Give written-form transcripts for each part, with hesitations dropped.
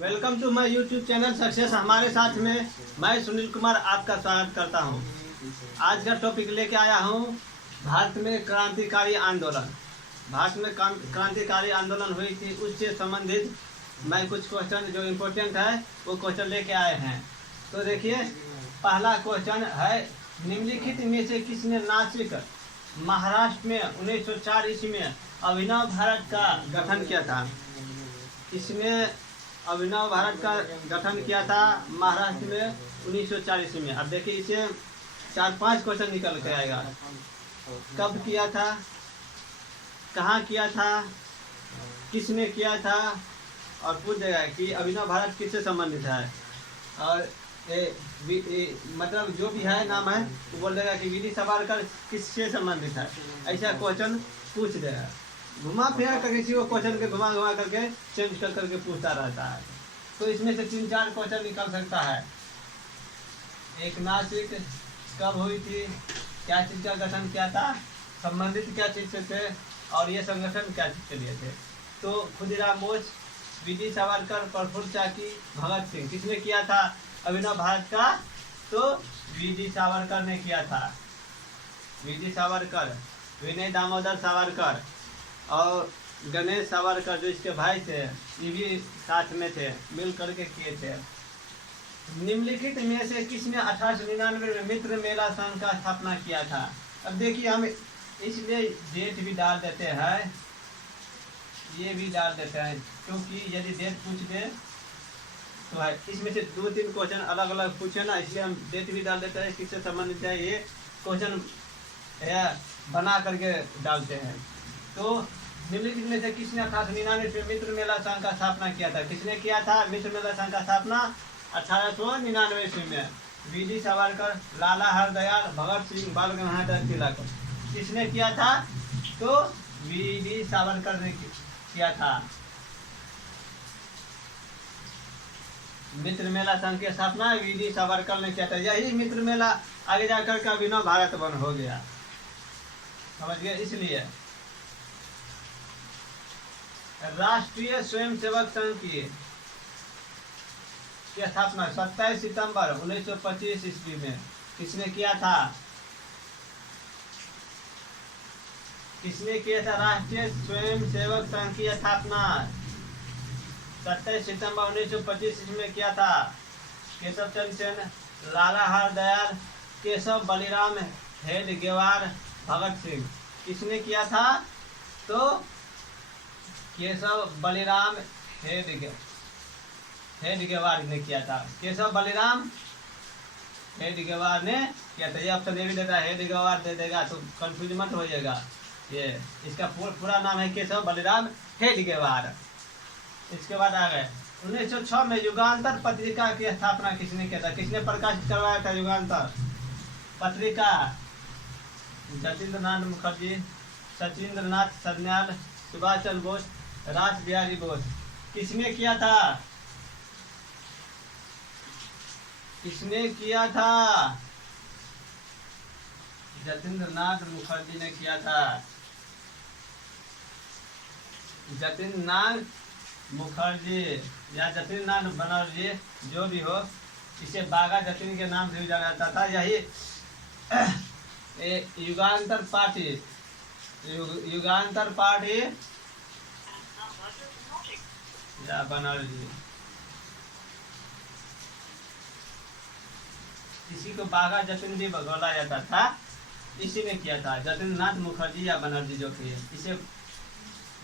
Welcome to my YouTube channel success. हमारे साथ में मैं सुनील कुमार आपका स्वागत करता हूं। आज का टॉपिक लेके आया हूं भारत में क्रांतिकारी आंदोलन। भारत में क्रांतिकारी आंदोलन हुई थी, उससे संबंधित मैं कुछ क्वेश्चन जो इम्पोर्टेंट है वो क्वेश्चन लेके आए हैं। तो देखिए, पहला क्वेश्चन है, निम्नलिखित में से किसने नासिक महाराष्ट्र में 1904 ईस्वी में अभिनव भारत का गठन किया था? किसने अभिनव भारत का गठन किया था महाराष्ट्र में 1904 ईस्वी में? अब देखिए, इसे 4-5 क्वेश्चन निकल के आएगा। कब किया था, कहाँ किया था, किसने किया था, और पूछ देगा कि अभिनव भारत किससे संबंधित है, और मतलब जो भी है नाम है वो बोल देगा कि वीडी सावरकर किससे संबंधित है। ऐसा क्वेश्चन पूछ देगा, घुमा फिरा कर किसी को क्वेश्चन के घुमा करके चेंज कर करके पूछता रहता है। तो इसमें से 3-4 क्वेश्चन निकल सकता है। एक, नासिक कब हुई थी, क्या चीज़ का गठन किया था, संबंधित क्या चीज़ से थे, और ये संगठन क्या चीज़ के लिए थे। तो खुदीराम बोस, वीडी सावरकर, प्रफुल्ल चाकी, भगत सिंह, किसने किया था अभिनव भारत का? तो वीडी सावरकर ने किया था। वीडी सावरकर, विनय दामोदर सावरकर और गणेश सावरकर जो इसके भाई थे, ये भी साथ में थे, मिल करके किए थे। निम्नलिखित में से किसने 1899 में मित्र मेला संघ का स्थापना किया था? अब देखिए, हम इसलिए डेट भी डाल देते हैं, ये भी डाल देते हैं, क्योंकि यदि डेट पूछ दे तो है इसमें से 2-3 क्वेश्चन अलग अलग पूछे ना, इसलिए हम डेट भी डाल देते हैं, किससे संबंधित है ये क्वेश्चन बना करके डालते हैं। तो निम्नलिखित में से किसने 1899 में मित्र मेला संघ का स्थापना किया था? किसने किया था मित्र मेला संघ का स्थापना? 1899 ईस्वी में वीडी सावरकर, लाला हरदयाल, भगत सिंह, बाल गंगाधर तिलक, किसने किया था? तो वीडी सावरकर ने किया था। मित्र मेला संघ की स्थापना वीडी सावरकर ने किया था। यही मित्र मेला आगे जाकर के अभिनव भारत बन हो गया, समझ गए। इसलिए राष्ट्रीय स्वयंसेवक संघ की स्थापना 27 सितंबर 1925 ईस्वी में किसने किया था? किसने किया था राष्ट्रीय स्वयंसेवक संघ की स्थापना? 27 सितंबर 1925 ईस्वी में किया था। केशव चंद्र सेन, लाला हरदयाल, केशव बलिराम हेडगेवार, भगत सिंह, किसने किया था? तो केशव बलिराम हेडगेवार ने किया था। केशव बलिराम हेडगेवार ने किया था। ये ऑप्शन ये भी देता है, हेडगेवार दे देगा तो कंफ्यूज मत हो जाएगा। ये इसका पूरा नाम है केशव बलिराम हेडगेवार। इसके बाद आ गए 1906 में युगांतर पत्रिका की स्थापना किसने किया था? किसने प्रकाशित करवाया था युगांतर पत्रिका? जतीन्द्रनाथ मुखर्जी, सचिंद्रनाथ सान्याल, सुभाष चंद्र बोस, रास बिहारी बोस, किसने किया था? किसने किया था? जतीन्द्रनाथ मुखर्जी ने किया था। जतीन्द्रनाथ मुखर्जी या जतीन्द्रनाथ बनर्जी, जो भी हो, इसे बागा जतीन के नाम से भी जाना जाता था। यही युगांतर पार्टी या बनर्जी, इसी को बागा जतीन भी बोला जाता था, इसी ने किया था। जतीन्द्रनाथ मुखर्जी या बनर्जी जो थे,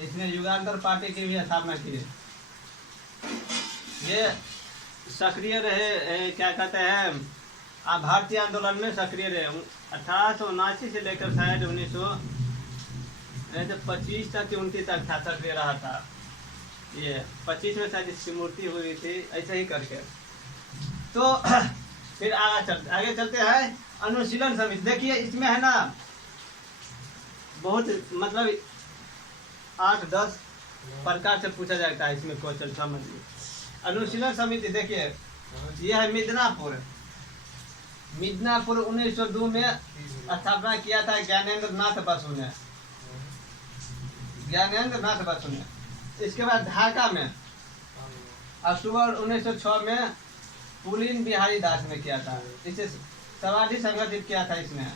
इसने युगांतर पार्टी की भी स्थापना की। ये सक्रिय रहे, क्या कहते हैं, भारतीय आंदोलन में सक्रिय रहे। 1879 से लेकर शायद 1925 तक 29 तक था, सक्रिय रहा था। ये 25 में शायद इसकी मूर्ति हुई थी, ऐसे ही करके। तो फिर आगे चलते हैं। अनुशीलन समिति, देखिए इसमें है ना बहुत, मतलब 8-10 प्रकार से पूछा जाता है इसमें क्वेश्चन, समझिए। अनुशीलन समिति देखिए, यह है मिदनापुर 1902 में स्थापना किया था ज्ञानेंद्र नाथ बसु ने। इसके बाद ढाका में अक्टूबर 1906 में पुलिन बिहारी दास ने किया था। इसे सर्वाधिक संगठित किया था इसने।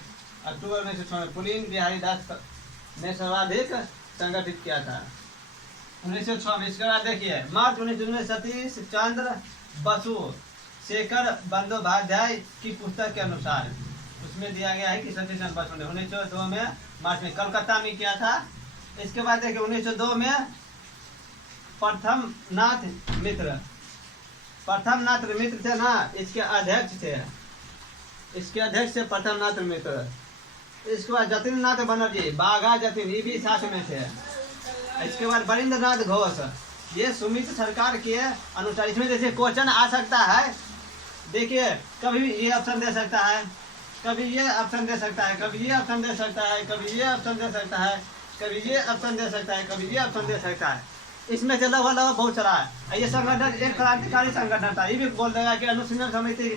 अक्टूबर 1906 में पुलिन बिहारी दास ने सर्वाधिक संगठित किया था 1906 में। इसके बाद देखिए मार्च 19 में सतीश चंद्र बसु शेखर बंदोपाध्याय की पुस्तक के अनुसार उसमें दिया गया है कि सतीश चंद्र बसु ने 1902 में मार्च में कलकत्ता में किया था। इसके बाद देखिए 1902 में प्रथम नाथ मित्र थे ना, इसके अध्यक्ष थे। इसके अध्यक्ष थे प्रथम नाथ मित्र। इसके बाद जतिन नाथ बनर्जी बाघा जतिन ये भी साथ में थे। इसके बाद बरिंद्र नाथ घोष ये सुमित सरकार के अनुसार। इसमें जैसे क्वेश्चन आ सकता है, देखिए कभी भी ये ऑप्शन दे सकता है, कभी ये ऑप्शन दे सकता है, कभी ये ऑप्शन दे सकता है, कभी ये ऑप्शन दे सकता है, कभी ये ऑप्शन दे सकता है, कभी ये ऑप्शन दे सकता है। इसमें से लगभग बहुत सारा है। ये संगठन एक क्रांतिकारी संगठन था। ये भी बोल देगा कि अनुशीलन समिति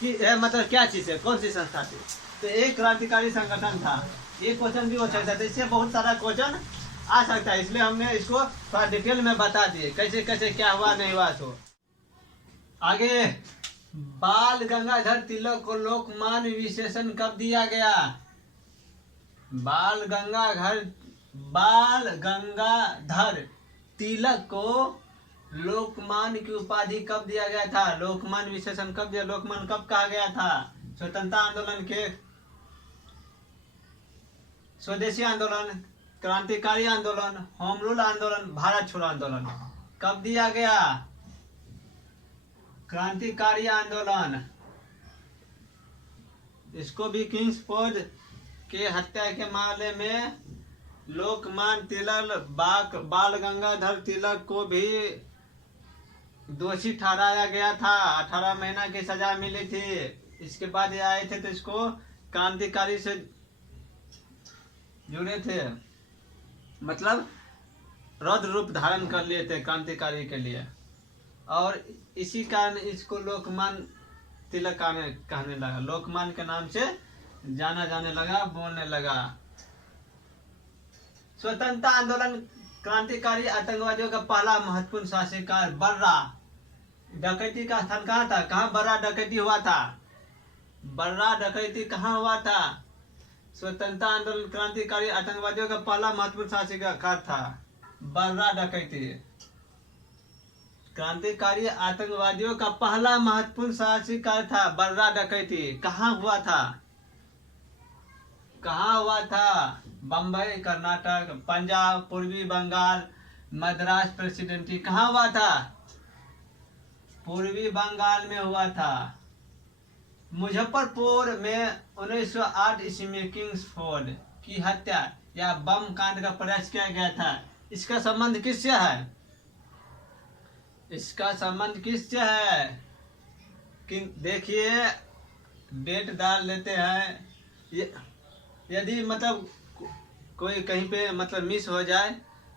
की मतलब क्या चीज़ है, कौन सी संस्था थी। तो एक क्रांतिकारी संगठन था। ये क्वेश्चन भी हो सकता है। इससे बहुत सारा क्वेश्चन आ सकता है, इसलिए हमने इसको थोड़ा डिटेल में बता दिए कैसे कैसे क्या हुआ नहीं हुआ। तो आगे बाल गंगाधर तिलक को लोकमान्य विशेषण कब दिया गया? बाल गंगाधर तिलक को लोकमान्य की उपाधि कब दिया गया था? लोकमान्य विशेषण कब दिया? लोकमान्य कब कहा गया था? स्वतंत्रता आंदोलन के, स्वदेशी आंदोलन, क्रांतिकारी आंदोलन, होम रूल आंदोलन, भारत छोड़ो आंदोलन कब दिया गया? क्रांतिकारी आंदोलन। इसको भी किंग्सफोर्ड के हत्या के मामले में लोकमान्य तिलक बाल गंगाधर तिलक को भी दोषी ठहराया गया था। 18 महीना की सजा मिली थी। इसके बाद ये आए थे तो इसको क्रांतिकारी से जुड़े थे, मतलब रौद्र रूप धारण कर लिए थे क्रांतिकारी के लिए। और इसी कारण इसको लोकमान्य तिलक कहने लगा, लोकमान्य के नाम से जाना जाने लगा, बोलने लगा। स्वतंत्रता आंदोलन क्रांतिकारी आतंकवादियों का पहला महत्वपूर्ण शासनकाल बर्रा। डकैती का स्थान कहाँ था? कहाँ बर्रा डकैती हुआ था? बर्रा डकैती कहाँ हुआ था? स्वतंत्रता आंदोलन क्रांतिकारी आतंकवादियों का पहला महत्वपूर्ण शासनकाल था बर्रा डकैती। क्रांतिकारी आतंकवादियों का पहला महत्वपूर्ण शासनकाल था बर्रा डकैती। कहाँ हुआ था? कहाँ हुआ था? बम्बई, कर्नाटक, पंजाब, पूर्वी बंगाल, मद्रास प्रेसिडेंसी। कहाँ हुआ था? पूर्वी बंगाल में हुआ था। मुजफ्फरपुर में 1908 ईस्वी में किंग्सफोर्ड की हत्या या बम कांड का प्रयास किया गया था। इसका संबंध किससे है? इसका संबंध किससे है? कि देखिए डेट डाल लेते हैं। यदि मतलब कोई कहीं पे मतलब मिस हो जाए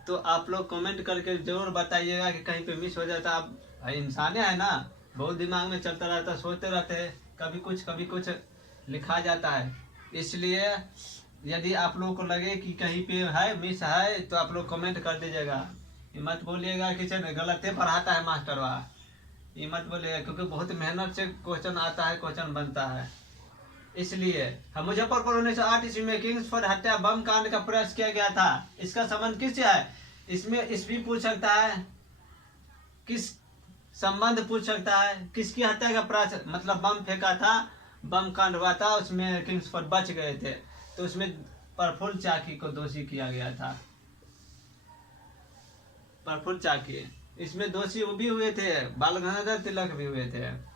तो आप लोग कमेंट करके जरूर बताइएगा कि कहीं पे मिस हो जाए। तो आप इंसान है ना, बहुत दिमाग में चलता रहता है, सोचते रहते हैं, कभी कुछ लिखा जाता है। इसलिए यदि आप लोगों को लगे कि कहीं पे है मिस है तो आप लोग कमेंट कर दीजिएगा। ये मत बोलिएगा कि चल गलत पढ़ाता है मास्टर वहाँ, ये मत बोलिएगा, क्योंकि बहुत मेहनत से क्वेश्चन आता है, क्वेश्चन बनता है। इसलिए हम मुजफ्फरपुर 1908 ईस्वी में किंग्सफोर्ड हत्या बम कांड का प्रयास किया गया था। इसका संबंध किससे है? इसमें इस भी पूछ सकता है, किस संबंध पूछ सकता है, किसकी हत्या का प्रयास, मतलब बम फेंका था, बम कांड हुआ था, उसमें किंग्सफोर्ड बच गए थे, तो उसमें प्रफुल्ल चाकी को दोषी किया गया था। प्रफुल्ल चाकी इसमें दोषी वो भी हुए थे, बाल गंगाधर तिलक भी हुए थे।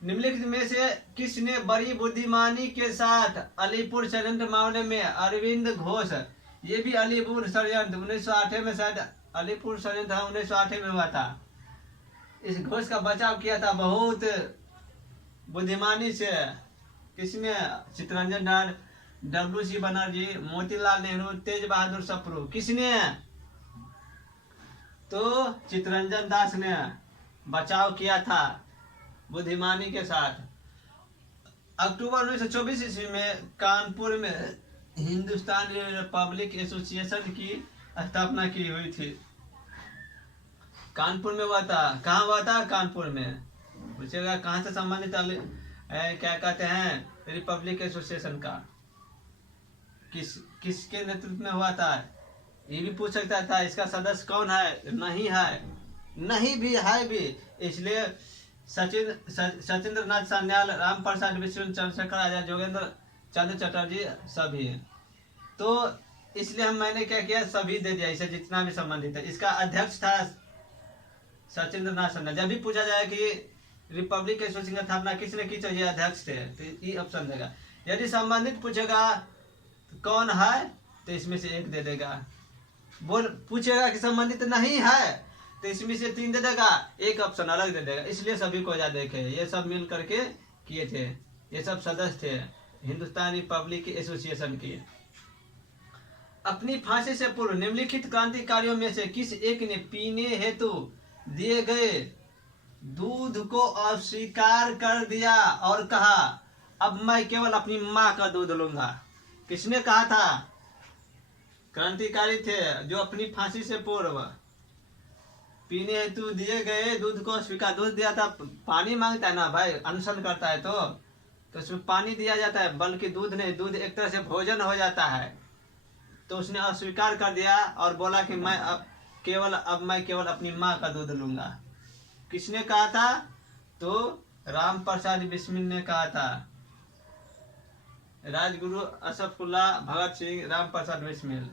निम्नलिखित में से किसने बड़ी बुद्धिमानी के साथ अलीपुर षड्यंत्र मामले में अरविंद घोष, ये भी अलीपुर षड्यंत्र 1908 में, शायद अलीपुर षड्यंत्र 1908 में हुआ था, इस घोष का बचाव किया था बहुत बुद्धिमानी से। किसने? चित्तरंजन डार, WC बनर्जी, मोतीलाल नेहरू, तेज बहादुर सप्रू। किसने? तो चित्तरंजन दास ने बचाव किया था बुद्धिमानी के साथ। अक्टूबर 1924 ईस्वी में कानपुर में हिंदुस्तान रिपब्लिक एसोसिएशन की स्थापना की हुई थी। कानपुर में हुआ था। कहाँ हुआ था? कानपुर में। पूछेगा कहाँ से संबंधित क्या कहते हैं रिपब्लिक एसोसिएशन का, किसके नेतृत्व में हुआ था, ये भी पूछ सकता था। इसका सदस्य कौन है? नहीं है, नहीं भी है भी। इसलिए सचिंद्र नाथ सान्याल, राम प्रसाद बिस्मिल, चंद्रशेखर आजाद, योगेंद्र चंद्र चटर्जी सभी। तो इसलिए मैंने क्या किया, सभी दे दिया इसे, जितना भी संबंधित है। इसका अध्यक्ष था सचिंद्र नाथ सान्याल। जब भी पूछा जाए कि रिपब्लिक एसोसिएशन की स्थापना किसने की, तो ये अध्यक्ष थे, तो ये ऑप्शन देगा। यदि संबंधित पूछेगा कौन है, तो इसमें से एक दे देगा। पूछेगा कि संबंधित नहीं है, तो इसमें से 3 दे देगा, एक ऑप्शन अलग दे देगा। इसलिए सभी को याद रखे, ये सब मिल करके किए थे, ये सब सदस्य थे हिंदुस्तान रिपब्लिक एसोसिएशन की। अपनी फांसी से पूर्व निम्नलिखित क्रांतिकारियों में से किस एक ने पीने हेतु दिए गए दूध को अस्वीकार कर दिया और कहा अब मैं केवल अपनी माँ का दूध लूंगा? किसने कहा था? क्रांतिकारी थे जो अपनी फांसी से पूर्व पीने हेतु दिए गए दूध को अस्वीकार, दूध दिया था, पानी मांगता है ना भाई, अनशन करता है तो उसमें पानी दिया जाता है, बल्कि दूध नहीं, दूध एक तरह से भोजन हो जाता है। तो उसने अस्वीकार कर दिया और बोला कि अब मैं केवल अपनी माँ का दूध लूंगा। किसने कहा था? तो राम प्रसाद बिस्मिल ने कहा था। राजगुरु असफुल्लाह भगत सिंह, राम प्रसाद बिस्मिल,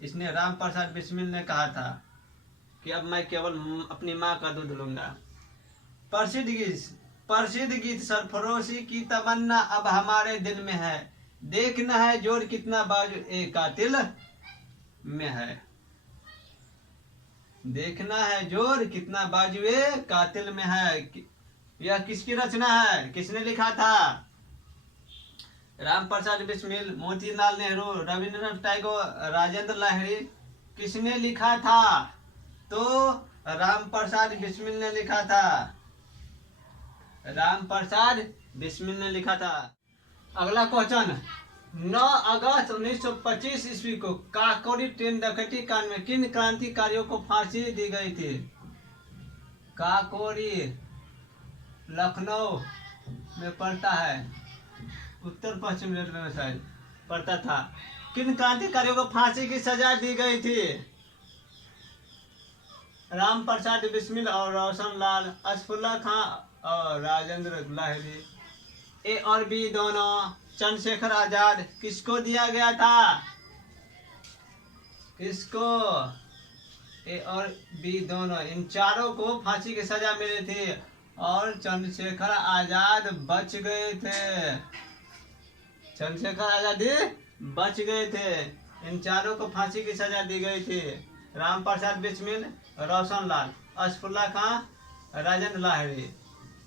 इसने राम प्रसाद बिस्मिल ने कहा था कि अब मैं केवल अपनी माँ का दूध लूंगा। प्रसिद्ध गीत सरफरोशी की तमन्ना अब हमारे दिल में है, देखना है जोर कितना बाजू ए कातिल में है। देखना है जोर कितना बाजू ए कातिल में है। यह किसकी रचना है? किसने लिखा था? राम प्रसाद बिस्मिल, मोतीलाल नेहरू, रविंद्रनाथ टैगोर, राजेंद्र लाहिड़ी। किसने लिखा था? तो राम प्रसाद बिस्मिल ने लिखा था। राम प्रसाद बिस्मिल ने लिखा था। अगला क्वेश्चन, 9 अगस्त 1925 ईस्वी को काकोरी ट्रेन डकैती कांड में किन क्रांतिकारियों को फांसी दी गई थी? काकोरी लखनऊ में पड़ता है, उत्तर पश्चिम रेलवे में शायद पड़ता था। किन क्रांतिकारियों को फांसी की सजा दी गई थी? राम प्रसाद बिस्मिल और रोशन लाल, असफुल्ला खां और राजेंद्र लाहिड़ी। ए और बी दोनों। चंद्रशेखर आजाद किसको दिया गया था? किसको? ए और बी दोनों, इन चारों को फांसी की सजा मिली थी और चंद्रशेखर आजाद बच गए थे। चंद्रशेखर आजाद बच गए थे। इन चारों को फांसी की सजा दी गई थी। राम प्रसाद बिस्मिल, रोशन लाल, असफुल्ला खां, राजेंद्र लाहिड़ी,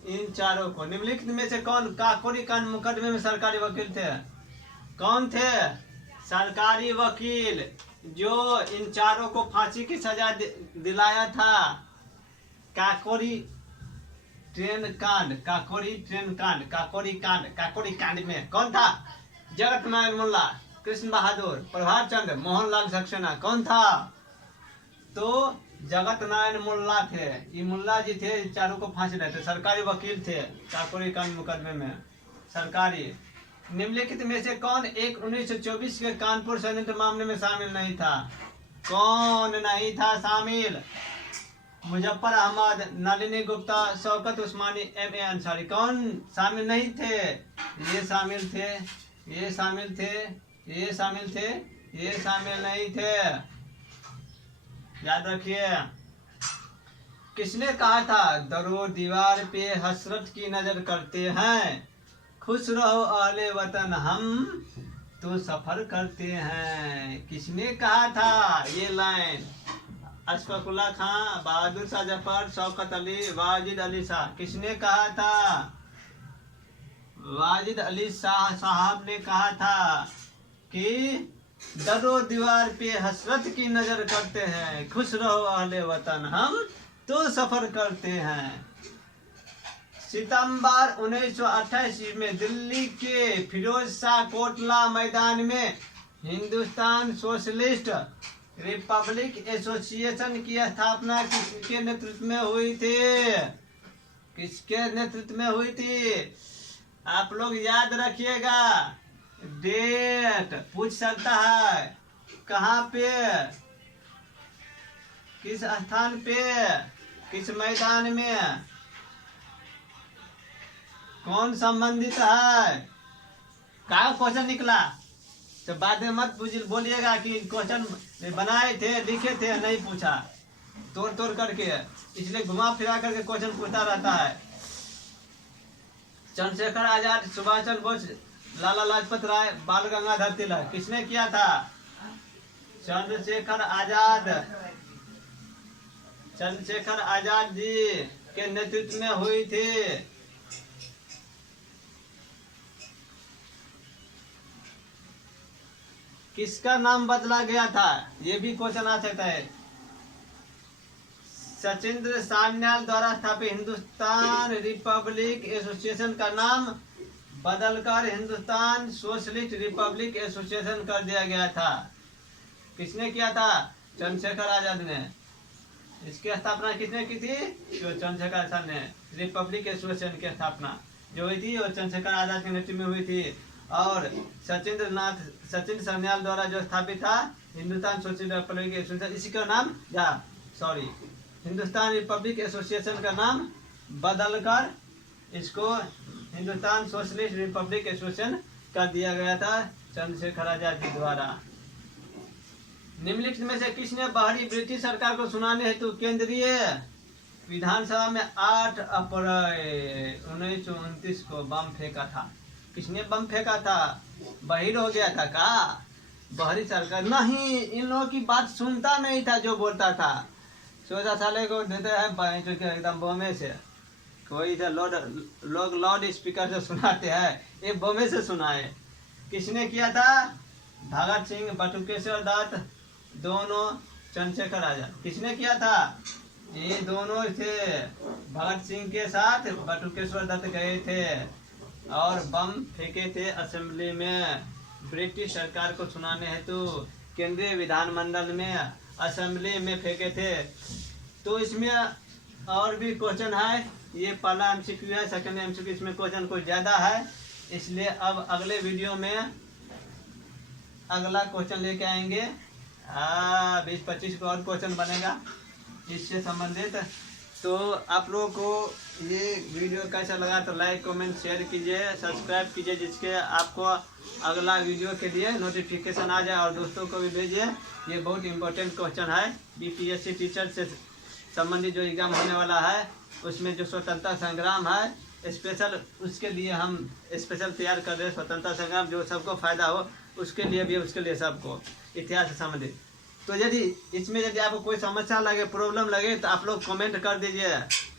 इन चारों को। निम्नलिखित में से कौन काकोरी कांड मुकदमे में सरकारी वकील थे? कौन थे? सरकारी वकील जो इन चारों को फांसी की सजा दिलाया था। काकोरी ट्रेन कांड, काकोरी कांड में कौन था? जगत नारायण मुल्ला, कृष्ण बहादुर, प्रभात चंद्र, मोहनलाल सक्सेना। कौन था? तो जगत नारायण मुल्ला थे। ये मुल्ला जी थे, चारों को फांसी देते, सरकारी वकील थे काकोरी कांड मुकदमे में, सरकारी। निम्नलिखित में से कौन एक 1924 के कानपुर षड्यंत्र मामले में शामिल नहीं था? कौन नहीं था शामिल? मुजफ्फर अहमद, नलिनी गुप्ता, शौकत उस्मानी, एम ए अंसारी। कौन शामिल नहीं थे? ये शामिल थे, ये शामिल थे, ये शामिल थे, ये शामिल नहीं थे। याद रखिए। किसने कहा था दरो दीवार पे हसरत की नजर करते हैं, खुश रहो अहले वतन हम तो सफर करते हैं? किसने कहा था ये लाइन? अशफाकुल्लाह खां, बहादुर शाह जफर, शौकत अली, वाजिद अली शाह। किसने कहा था? वाजिद अली शाह साहब ने कहा था कि दरो दीवार पे हसरत की नजर करते हैं, खुश रहो अहले वतन हम तो सफर करते हैं। सितंबर 1928 में दिल्ली के फिरोज शाह कोटला मैदान में हिंदुस्तान सोशलिस्ट रिपब्लिक एसोसिएशन की स्थापना किसके नेतृत्व में हुई थी? किसके नेतृत्व में हुई थी? आप लोग याद रखिएगा, डेट पूछ सकता है, कहाँ पे, किस स्थान पे, किस मैदान में, कौन संबंधित है, क्या क्वेश्चन निकला। तो बाद में मत बोलिएगा कि क्वेश्चन बनाए थे, लिखे थे, नहीं पूछा, तोड़ तोड़ करके, इसलिए घुमा फिरा करके क्वेश्चन पूछता रहता है। चंद्रशेखर आजाद, सुभाष चंद्र बोस, लाला लाजपत राय, बाल गंगाधर तिलक, किसने किया था? चंद्रशेखर आजाद, चंद्रशेखर आजाद जी के नेतृत्व में हुई थी। किसका नाम बदला गया था? ये भी क्वेश्चन आ सकता है। सचिंद्र सान्याल द्वारा स्थापित हिंदुस्तान रिपब्लिक एसोसिएशन का नाम बदलकर हिंदुस्तान सोशलिस्ट रिपब्लिक एसोसिएशन कर दिया गया था। किसने किया था? चंद्रशेखर आजाद ने। इसकी स्थापना किसने की थी? जो चंद्रशेखर आजाद ने। रिपब्लिक एसोसिएशन की स्थापना जो हुई थी और चंद्रशेखर आजाद के नेतृत्व में हुई थी। और सचिंद्र सान्याल द्वारा जो स्थापित था हिंदुस्तान सोशलिस्ट रिपब्लिक एसोसिएशन, इसी का नाम हिंदुस्तान रिपब्लिक एसोसिएशन का नाम बदलकर इसको हिंदुस्तान सोशलिस्ट रिपब्लिक एसोसिएशन कर दिया गया था चंद्रशेखर आजाद जी द्वारा। निम्नलिखित में से किसने बाहरी ब्रिटिश सरकार को सुनाने हेतु केंद्रीय विधानसभा में 8 अप्रैल 1929 को बम फेंका था? किसने बम फेंका था? बहिर हो गया था का? बाहरी सरकार नहीं, इन लोगों की बात सुनता नहीं था जो बोलता था। 14 साल को देते हैं एकदम बमे से, कोई लोग लाउड स्पीकर से सुनाते हैं, ये बमे से सुनाए। किसने किया था? भगत सिंह, बटुकेश्वर दत्त, दोनों चंद्रशेखर आजाद। किसने किया था? ये दोनों थे, भगत सिंह के साथ बटुकेश्वर दत्त गए थे और बम फेंके थे असेंबली में ब्रिटिश सरकार को सुनाने हेतु। केंद्रीय विधानमंडल में असेंबली में फेंके थे। तो इसमें और भी क्वेश्चन है, ये पहला एमसीक्यू है, सेकंड एमसीक्यू, इसमें क्वेश्चन कुछ ज़्यादा है, इसलिए अब अगले वीडियो में अगला क्वेश्चन लेके आएंगे। 20-25 को और क्वेश्चन बनेगा इससे संबंधित। तो आप लोगों को ये वीडियो कैसा लगा तो लाइक, कमेंट, शेयर कीजिए, सब्सक्राइब कीजिए, जिसके आपको अगला वीडियो के लिए नोटिफिकेशन आ जाए, और दोस्तों को भी भेजिए। ये बहुत इंपॉर्टेंट क्वेश्चन है, बीपीएससी टीचर से संबंधित जो एग्ज़ाम होने वाला है, उसमें जो स्वतंत्रता संग्राम है स्पेशल, उसके लिए हम स्पेशल तैयार कर रहे हैं। स्वतंत्रता संग्राम जो सबको फायदा हो उसके लिए भी, उसके लिए सबको इतिहास से संबंधित। तो यदि इसमें यदि आपको कोई समस्या लगे, प्रॉब्लम लगे, तो आप लोग कमेंट कर दीजिए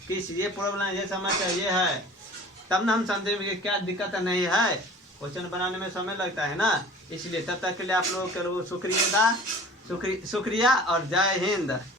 कि ये प्रॉब्लम, ये समस्या ये है, तब ना हम समझेंगे कि क्या दिक्कत नहीं है। क्वेश्चन बनाने में समय लगता है ना, इसलिए तब तक के लिए आप लोगों को शुक्रिया और जय हिंद।